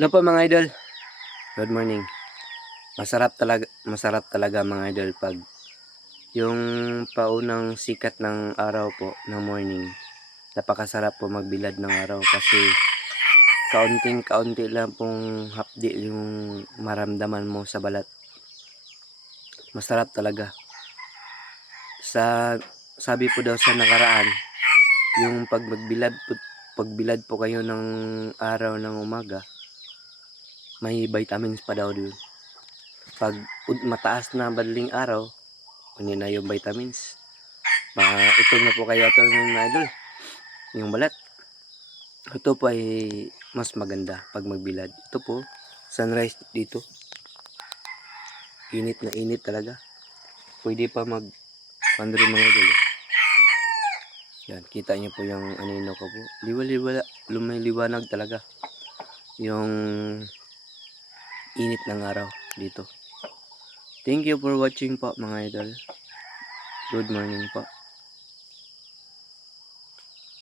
Hello po mga idol. Good morning. Masarap talaga mga idol pag yung paunang sikat ng araw po ng morning. Napakasarap po magbilad ng araw kasi kaunting-kaunti lang pong hapdi yung maramdaman mo sa balat. Masarap talaga. Sabi po daw sa nakaraan, yung pagbilad po kayo ng araw ng umaga, may vitamins pa daw doon. Pag mataas na madaling araw, kunin na yung vitamins. Itong na po kayo ito mga idol. Yung balat. Ito po ay mas maganda pag magbilad. Ito po, sunrise dito. Init na init talaga. Pwede pa mag-pandri mga idol. Yan, kita niyo po yung anino ko po. Lumiliwanag talaga. Yung init ng araw dito. Thank you for watching po mga idol. Good morning po.